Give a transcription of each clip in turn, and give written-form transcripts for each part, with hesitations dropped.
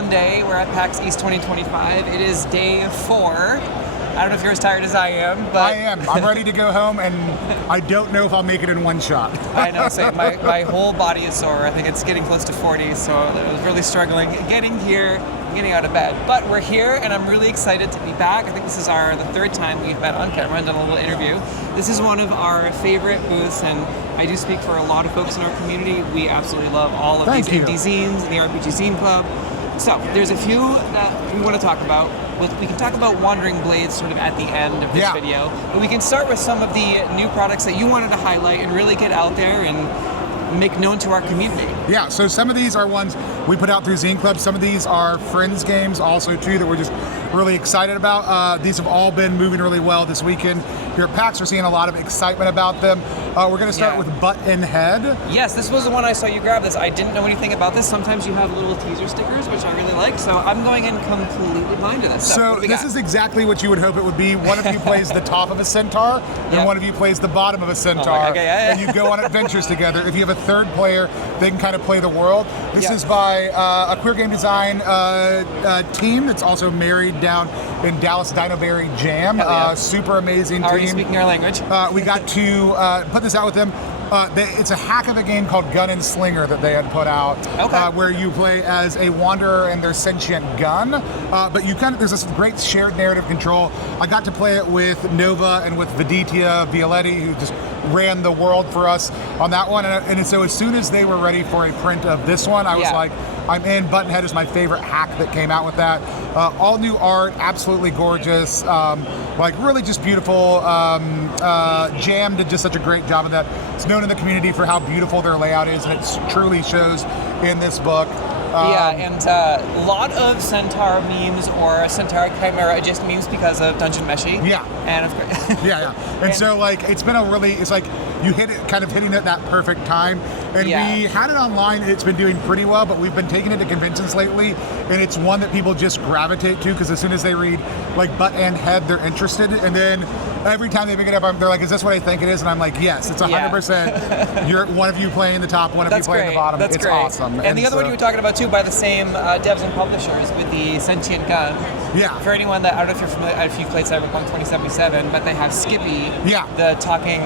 Sunday. We're at PAX East 2025. It is day 4. I don't know if you're as tired as I am, but... I am. I'm ready to go home, and I don't know if I'll make it in one shot. I know, same. My whole body is sore. I think it's getting close to 40, so I was really struggling getting here, getting out of bed. But we're here, and I'm really excited to be back. I think this is the 3rd time we've met on camera and done a little interview. This is one of our favorite booths, and I do speak for a lot of folks in our community. We absolutely love all of these indie zines and the RPG Zine Club. So there's a few that we want to talk about. We can talk about Wandering Blades sort of at the end of this video, but we can start with some of the new products that you wanted to highlight and really get out there and make known to our community. Yeah, so some of these are ones we put out through Zine Club. Some of these are friends games also too that we're just really excited about. These have all been moving really well this weekend. Here at PAX, we're seeing a lot of excitement about them. We're going to start with Butt and Head. Yes, this was the one I saw you grab this. I didn't know anything about this. Sometimes you have little teaser stickers, which I really like, so I'm going in completely blind to this. So this is exactly what you would hope it would be. One of you plays the top of a centaur, and one of you plays the bottom of a centaur, and you go on adventures together. If you have a third player, they can kind of play the world. This is by a queer game design team that's also married down in Dallas, Dinoberry Jam. Super amazing team. Are you speaking our language? We got to put this out with them. It's a hack of a game called Gun and Slinger that they had put out, where you play as a wanderer and their sentient gun. But you there's this great shared narrative control. I got to play it with Nova and with Viditya Violetti, who just ran the world for us on that one. And so as soon as they were ready for a print of this one, I was like, I'm in. Buttonhead is my favorite hack that came out with that. All new art, absolutely gorgeous, like really just beautiful. Jam did just such a great job of that. It's known in the community for how beautiful their layout is, and it truly shows in this book. And a lot of Centaur memes or Centaur Chimera just memes because of Dungeon Meshi. Yeah. And of course. And so like it's been it's like you hit it, kind of hitting it at that perfect time. And we had it online. It's been doing pretty well, but we've been taking it to conventions lately, and it's one that people just gravitate to because as soon as they read like Butt and Head, they're interested. And then every time they pick it up, they're like, "Is this what I think it is?" And I'm like, "Yes, it's 100%. You're one of you playing the top, one of you playing the bottom. That's it's great. Awesome." And the other one you were talking about too, by the same devs and publishers, with the sentient gun. Yeah. For anyone that I don't know if you're familiar, if you've played Cyberpunk 2077, but they have Skippy, the talking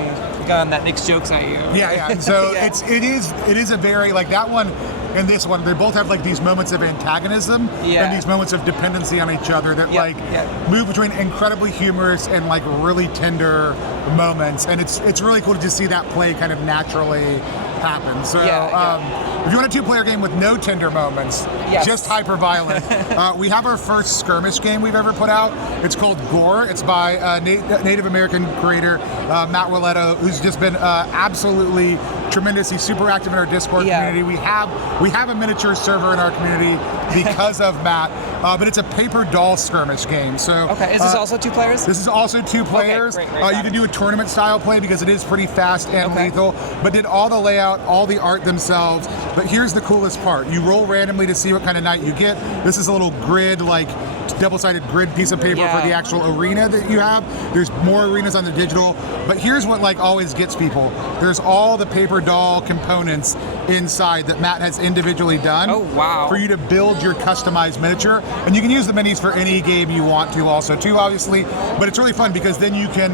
gun that makes jokes at you. And so it is a very like that one and this one. They both have like these moments of antagonism and these moments of dependency on each other that move between incredibly humorous and like really tender moments. And it's really cool to just see that play kind of naturally happen. So if you want a 2-player game with no tender moments, just hyper violent, we have our first skirmish game we've ever put out. It's called Gore. It's by Native American creator Matt Walletto, who's just been absolutely tremendous. He's super active in our Discord community. We have a miniature server in our community because of Matt, but it's a Paper-Doll Skirmish Game. So is this also 2 players? This is also 2 players. Great, you can do a tournament style play because it is pretty fast and lethal, but did all the layout, all the art themselves. But here's the coolest part. You roll randomly to see what kind of knight you get. This is a little grid, like double-sided grid piece of paper for the actual arena that you have. There's more arenas on the digital, but here's what like always gets people. There's all the paper doll components inside that Matt has individually done for you to build your customized miniature. And you can use the minis for any game you want to also too, obviously, but it's really fun because then you can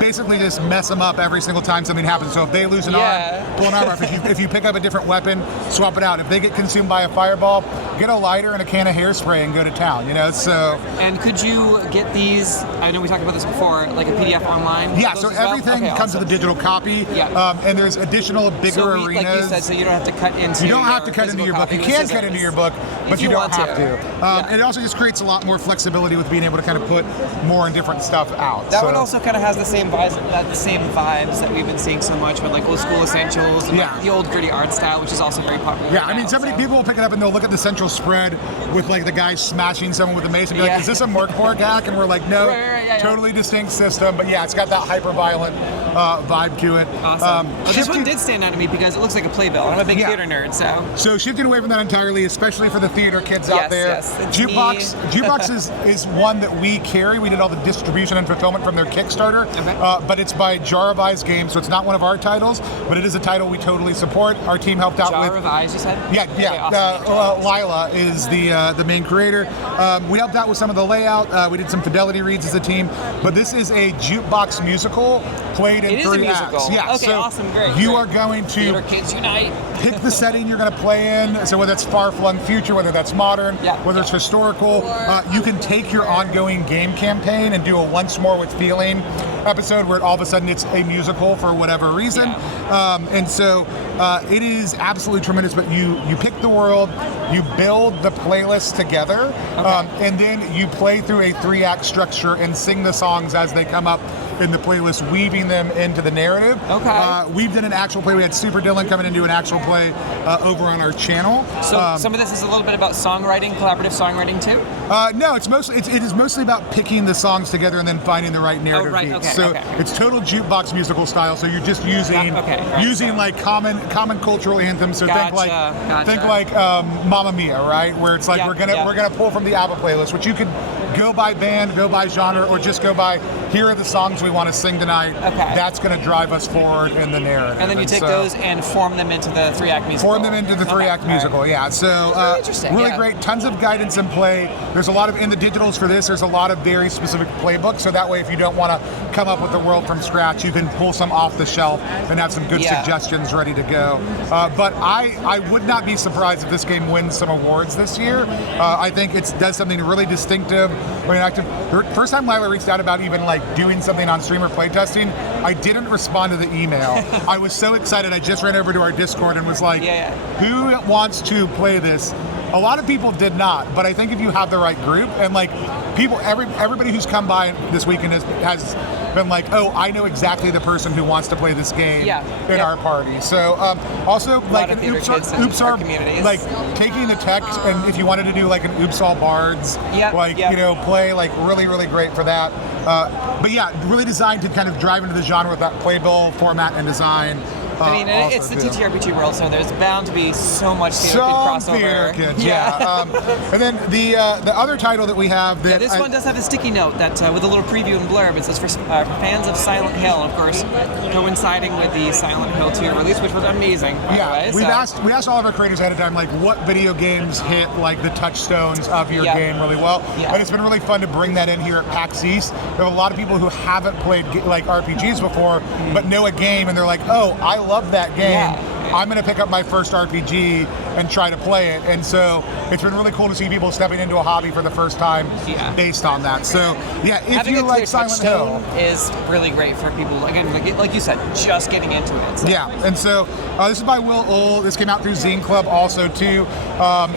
basically just mess them up every single time something happens. So if they lose an arm, pull an arm off. If you pick up a different weapon, swap it out. If they get consumed by a fireball, get a lighter and a can of hairspray and go to town, you know? So. And could you get these, I know we talked about this before, like a PDF online? Yeah, so everything comes with a digital copy, and there's additional bigger arenas. Like you said, so you don't have to cut into You don't have to cut into your book. You can cut into your book, but you don't have to. And it also just creates a lot more flexibility with being able to kind of put more and different stuff out. That one also kind of has the same vibes that we've been seeing so much with like old school essentials and like the old gritty art style, which is also very popular. Yeah, I mean, people will pick it up and they'll look at the central spread with like the guy smashing someone with a mace and be like, is this a Morkborg hack? And we're like, no, totally distinct system. But yeah, it's got that hyper-violent vibe to it. Awesome. This one did stand out to me because it looks like a playbill. I'm a big theater nerd, so shifting away from that entirely, especially for the theater kids out there. Jukebox is one that we carry. We did all the distribution and fulfillment from their Kickstarter. but it's by Jar of Eyes Games, so it's not one of our titles, but it is a title we totally support. Our team helped out with. Jar of Eyes, you said? Yeah. Okay, awesome. Lila is the main creator. We helped out with some of the layout. We did some fidelity reads as a team, but this is a jukebox musical played in 3 acts. Yeah. Okay, so awesome, great. You are going to Theater Kids Unite. pick the setting you're going to play in. So whether it's far-flung future, whether that's modern, whether it's historical, you can take your ongoing game campaign and do a Once More with Feeling episode where all of a sudden it's a musical for whatever reason. And so it is absolutely tremendous, but you pick the world, you build the playlist together, and then you play through a 3-act structure and sing the songs as they come up in the playlist, weaving them into the narrative. We've done an actual play. We had Super Dylan come in and do an actual play over on our channel. So some of this is a little bit about songwriting, collaborative songwriting too? No, it is mostly about picking the songs together and then finding the right narrative beats. It's total jukebox musical style. So you're just using like common cultural anthems. So think like Mamma Mia, right? Where it's like we're gonna pull from the ABBA playlist, which you could go by band, go by genre, or just go by here are the songs we want to sing tonight. That's going to drive us forward in the narrative. And then you take those and form them into the 3-act musical. Form them into the 3-act musical, yeah. So really great, tons of guidance and play. There's a lot of, in the digitals for this, there's a lot of very specific playbooks. So that way, if you don't want to come up with the world from scratch, you can pull some off the shelf and have some good suggestions ready to go. But I would not be surprised if this game wins some awards this year. I think it does something really distinctive. The first time Lila reached out about even like doing something on stream or playtesting, I didn't respond to the email. I was so excited. I just ran over to our Discord and was like, who wants to play this? A lot of people did not, but I think if you have the right group and like people, everybody who's come by this weekend has been like, oh, I know exactly the person who wants to play this game in our party. So also like an oops communities, like taking the text and if you wanted to do like an oops all bards, play like really great for that. But yeah, really designed to kind of drive into the genre with that playbill format and design. I mean, it's the TTRPG world, so there's bound to be so much theater kid crossover. And then the other title that we have. That this one does have a sticky note that with a little preview and blurb. It says for fans of Silent Hill, of course, coinciding with the Silent Hill 2 release, which was amazing. By the way, we asked all of our creators ahead of time, like, what video games hit like the touchstones of your game really well. And it's been really fun to bring that in here at PAX East. There are a lot of people who haven't played like RPGs before, but know a game, and they're like, oh, I love that game. I'm going to pick up my first RPG and try to play it. And so it's been really cool to see people stepping into a hobby for the first time based on that. So if having you like Silent Hill, is really great for people, again, like you said, just getting into it. So. And so this is by Will Ull. This came out through Zine Club also too.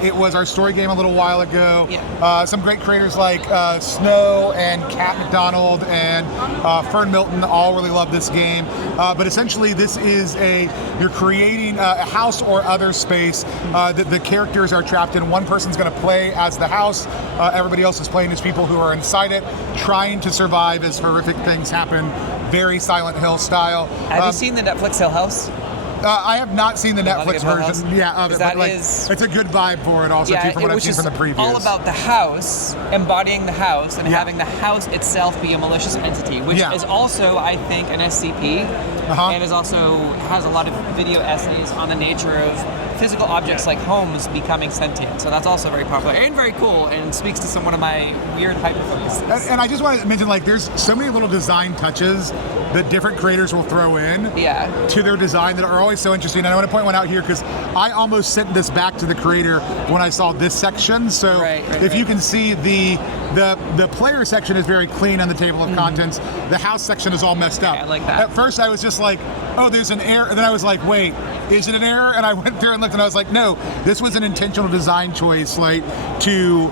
It was our story game a little while ago. Some great creators like Snow and Kat McDonald and Fern Milton all really love this game. But essentially this is you're creating a house or other space that the characters are trapped in. One person's going to play as the house. Everybody else is playing as people who are inside it, trying to survive as horrific things happen. Very Silent Hill style. Have you seen the Netflix Hill House? I have not seen the Netflix version of it, but it's a good vibe for it also, too, from what I've seen from the previews. All about the house, embodying the house, and having the house itself be a malicious entity, which is also, I think, an SCP, and has a lot of video essays on the nature of physical objects like homes becoming sentient. So that's also very popular and very cool, and speaks to one of my weird hyperfocuses. And I just want to mention, like, there's so many little design touches that different creators will throw in to their design that are always so interesting. And I want to point one out here because I almost sent this back to the creator when I saw this section. So if you can see, the player section is very clean on the table of contents. The house section is all messed up. I like that. At first I was just like, oh, there's an error. And then I was like, wait, is it an error? And I went through and looked and I was like, no, this was an intentional design choice, like to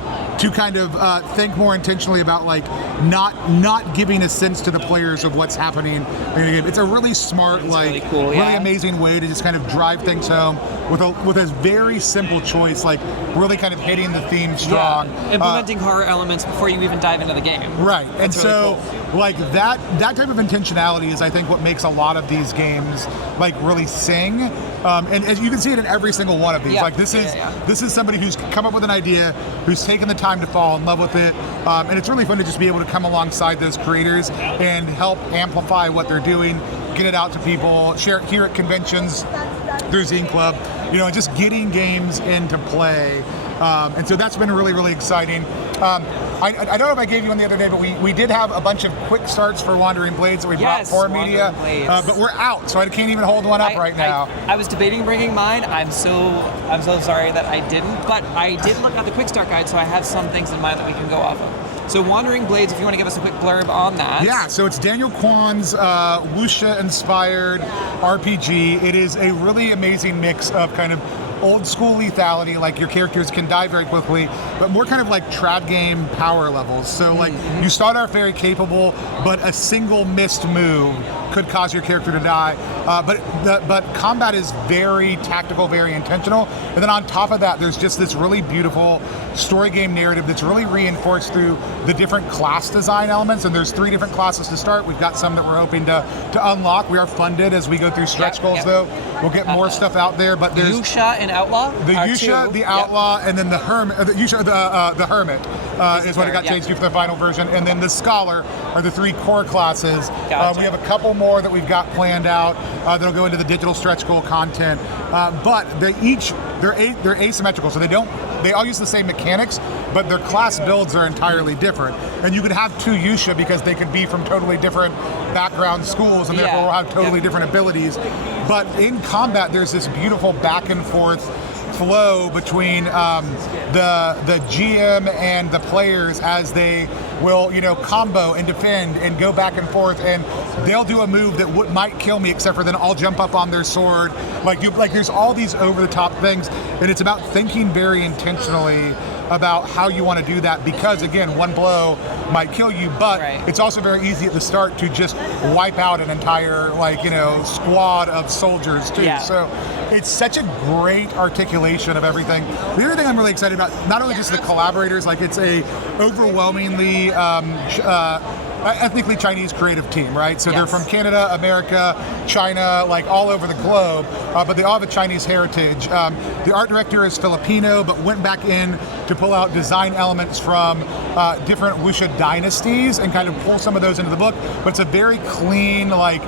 kind of think more intentionally about like not giving a sense to the players of what's happening in the game. It's a really smart, like really cool, really amazing way to just kind of drive things home with a very simple choice, like really kind of hitting the theme strong. Implementing horror elements before you even dive into the game. Right. That's and so really cool. Like that type of intentionality is, I think, what makes a lot of these games like really sing. And as you can see it in every single one of these. Like this is somebody who's come up with an idea, who's taken the time to fall in love with it. And it's really fun to just be able to come alongside those creators and help amplify what they're doing, get it out to people, share it here at conventions through Zine Club, you know, just getting games into play. And so that's been really, really exciting. I don't know if I gave you one the other day, but we did have a bunch of quick starts for Wandering Blades that we brought for media, but we're out, so I can't even hold one up right now. I was debating bringing mine. I'm so sorry that I didn't, but I did look at the quick start guide, so I have some things in mind that we can go off of. So Wandering Blades, if you want to give us a quick blurb on that. Yeah, so it's Daniel Kwan's wuxia-inspired RPG. It is a really amazing mix of kind of old school lethality, like your characters can die very quickly, but more kind of like trad game power levels. So like you start off very capable, but a single missed move could cause your character to die. But combat is very tactical, very intentional. And then on top of that, there's just this really beautiful story game narrative that's really reinforced through the different class design elements. And there's 3 different classes to start. We've got some that we're hoping to unlock. We are funded as we go through stretch goals, though. We'll get more stuff out there. But there's Yusha and Outlaw. The Yusha, the Outlaw, and then the Hermit. The Yusha, the Hermit is what it got changed to for the final version. And then the Scholar are the 3 core classes. Gotcha. We have a couple more that we've got planned out that'll go into the digital stretch goal content. But they're asymmetrical, so they all use the same mechanics, but their class builds are entirely different. And you could have 2 Yusha because they could be from totally different background schools and therefore will have totally different abilities. But in combat, there's this beautiful back and forth flow between the GM and the players as they will, you know, combo and defend and go back and forth, and they'll do a move that might kill me, except for then I'll jump up on their sword. Like there's all these over-the-top things, and it's about thinking very intentionally about how you want to do that, because again, one blow might kill you, but it's also very easy at the start to just wipe out an entire, like, you know, squad of soldiers too. So it's such a great articulation of everything. The other thing I'm really excited about, not only just the collaborators, like it's a overwhelmingly ethnically Chinese creative team, right? So they're from Canada, America, China, like all over the globe, but they all have a Chinese heritage. The art director is Filipino, but went back in to pull out design elements from different wuxia dynasties and kind of pull some of those into the book. But it's a very clean, like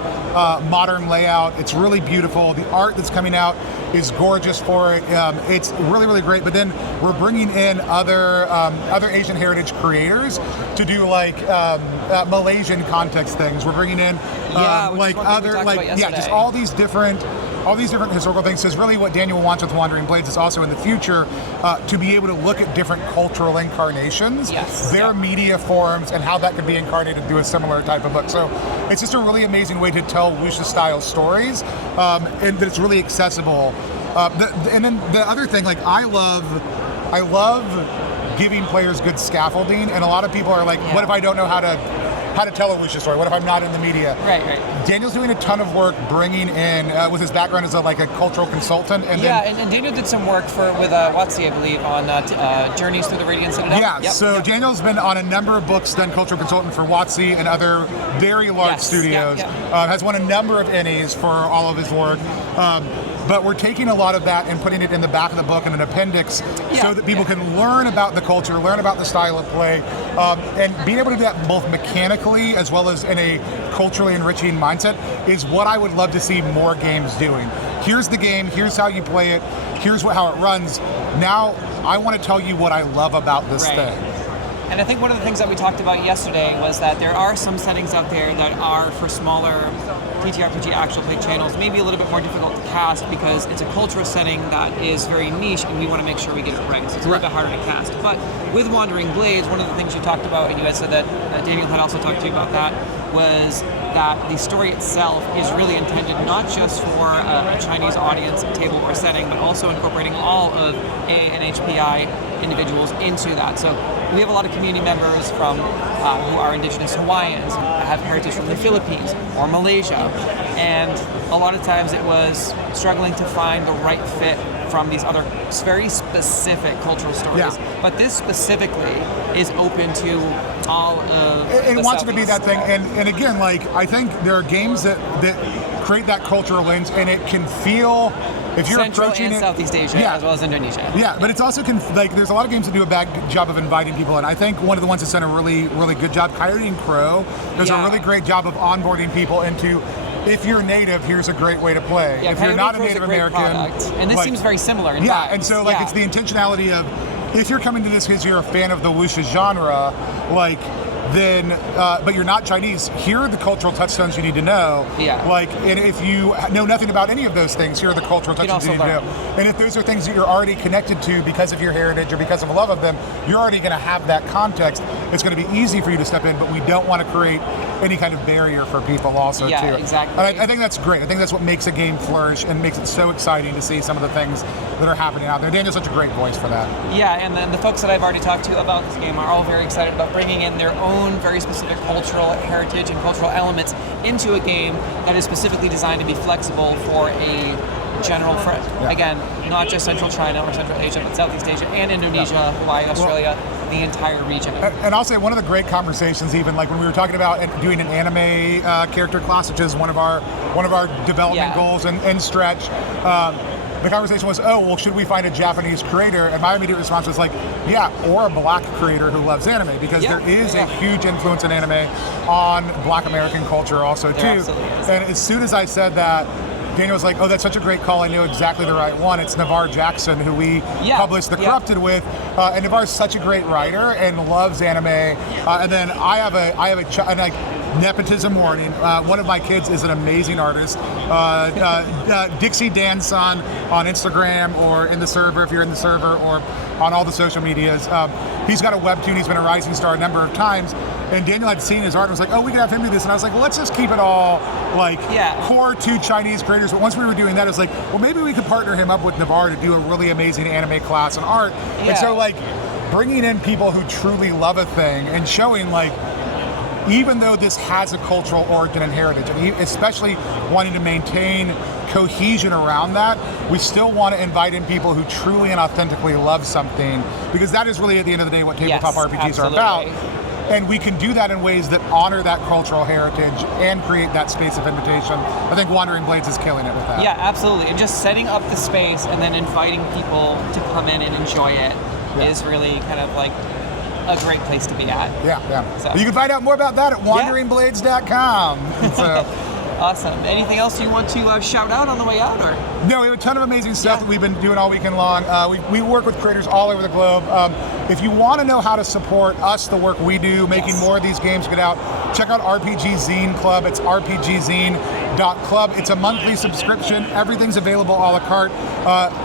modern layout. It's really beautiful. The art that's coming out is gorgeous for it. It's really, really great. But then we're bringing in other Asian heritage creators to do like Malaysian context things. We're bringing in like other, like just all these different historical things. Because really what Daniel wants with Wandering Blades is also in the future to be able to look at different cultural incarnations, their media forms, and how that could be incarnated through a similar type of book. So it's just a really amazing way to tell wuxia-style stories, and that it's really accessible. And then the other thing, like I love giving players good scaffolding, and a lot of people are like, what if I don't know how to tell a wuxia story? What if I'm not in the media? Right. Daniel's doing a ton of work bringing in, with his background as a cultural consultant. And and Daniel did some work with WotC, I believe, on Journeys Through the Radiant Citadel. Daniel's been on a number of books, done cultural consultant for WotC and other very large studios. Has won a number of Ennies for all of his work. But we're taking a lot of that and putting it in the back of the book in an appendix so that people can learn about the culture, learn about the style of play, and being able to do that both mechanically as well as in a culturally enriching mindset is what I would love to see more games doing. Here's the game, here's how you play it, here's how it runs. Now I want to tell you what I love about this thing. And I think one of the things that we talked about yesterday was that there are some settings out there that are for smaller TTRPG actual play channels, maybe a little bit more difficult to cast because it's a cultural setting that is very niche and we want to make sure we get it right. So it's a little bit harder to cast. But with Wandering Blades, one of the things you talked about, and you had said that Daniel had also talked to you about that, was that the story itself is really intended not just for a Chinese audience, table, or setting, but also incorporating all of AA and HPI individuals into that. So we have a lot of community members from who are indigenous Hawaiians, have heritage from the Philippines or Malaysia, and a lot of times it was struggling to find the right fit from these other very specific cultural stories. But this specifically is open to all of it wants to be that thing, and again, like I think there are games that create that cultural lens, and it can feel if you're Central approaching and it, Southeast Asia, yeah. as well as Indonesia. Yeah, but it's also like there's a lot of games that do a bad job of inviting people in. I think one of the ones that's done a really, really good job, Coyote and Crow, does a really great job of onboarding people into. If you're native, here's a great way to play. Yeah, if you're not a Native American, and this seems very similar. In yeah, vibes. and so like it's the intentionality of if you're coming to this because you're a fan of the wuxia genre, like. Then, but you're not Chinese, here are the cultural touchstones you need to know. Yeah. Like, and if you know nothing about any of those things, here are the cultural touchstones you need to know. And if those are things that you're already connected to because of your heritage or because of a love of them, you're already going to have that context. It's going to be easy for you to step in, but we don't want to create any kind of barrier for people also, too. Yeah, exactly. And I think that's great. I think that's what makes a game flourish and makes it so exciting to see some of the things that are happening out there. Daniel's such a great voice for that. Yeah, and then the folks that I've already talked to about this game are all very excited about bringing in their own very specific cultural heritage and cultural elements into a game that is specifically designed to be flexible for a general friend. Yeah. Again, not just Central China or Central Asia, but Southeast Asia and Indonesia, Hawaii, Australia, the entire region. And I'll say one of the great conversations, even like when we were talking about doing an anime character class, which is one of our development goals and stretch. The conversation was, oh, well, should we find a Japanese creator? And my immediate response was like, yeah, or a black creator who loves anime, because there is a huge influence in anime on black American culture also, too. And as soon as I said that, Daniel was like, oh, that's such a great call. I knew exactly the right one. It's Navarre Jackson, who we published The Corrupted with. And Navarre's such a great writer and loves anime. And then I have a nepotism warning. One of my kids is an amazing artist. Dixie Danson on Instagram or in the server, if you're in the server, or on all the social medias. He's got a webtoon. He's been a rising star a number of times. And Daniel had seen his art and was like, oh, we can have him do this. And I was like, well, let's just keep it all like core to Chinese creators. But once we were doing that, it was like, well, maybe we could partner him up with Navarre to do a really amazing anime class and art. And so like bringing in people who truly love a thing and showing like, even though this has a cultural origin and heritage, and especially wanting to maintain cohesion around that, we still want to invite in people who truly and authentically love something, because that is really at the end of the day what tabletop RPGs are about. And we can do that in ways that honor that cultural heritage and create that space of invitation. I think Wandering Blades is killing it with that. Yeah, absolutely. And just setting up the space and then inviting people to come in and enjoy it is really kind of like a great place to be at. So. You can find out more about that at wanderingblades.com. So. Awesome. Anything else you want to shout out on the way out? Or? No, we have a ton of amazing stuff that we've been doing all weekend long. We work with creators all over the globe. If you want to know how to support us, the work we do, making more of these games get out, check out RPG Zine Club. It's rpgzine.club. It's a monthly subscription. Everything's available a la carte.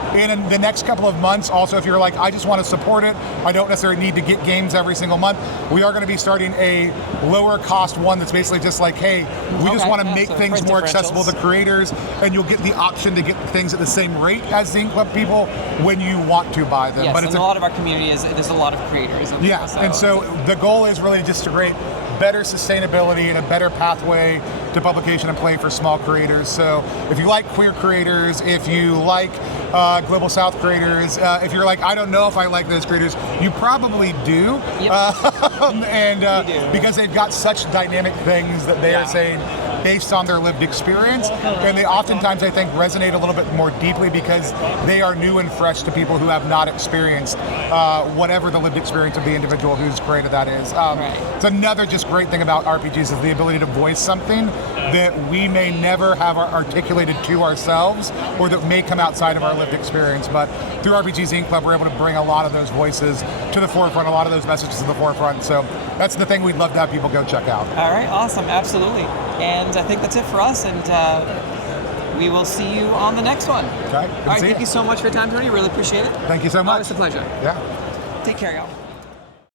And in the next couple of months, also, if you're like, I just want to support it, I don't necessarily need to get games every single month, we are going to be starting a lower cost one that's basically just like, hey, we just want to make things more accessible to creators, and you'll get the option to get things at the same rate as Zine Club people when you want to buy them. Yes, but it's a lot of our community there's a lot of creators. And so the goal is really just to create better sustainability and a better pathway to publication and play for small creators. So if you like queer creators, if you like Global South creators, if you're like, I don't know if I like those creators, you probably do. Because they've got such dynamic things that they are saying based on their lived experience, and they oftentimes, I think, resonate a little bit more deeply because they are new and fresh to people who have not experienced whatever the lived experience of the individual who's created that is. It's another just great thing about RPGs is the ability to voice something that we may never have articulated to ourselves, or that may come outside of our lived experience. But through RPG Zine Club, we're able to bring a lot of those voices to the forefront, a lot of those messages to the forefront. So that's the thing we'd love to have people go check out. All right, awesome, absolutely. And I think that's it for us, and we will see you on the next one. Okay. All right, thank you so much for your time, Tony. Really appreciate it. Thank you so much. Always a pleasure. Yeah. Take care, y'all.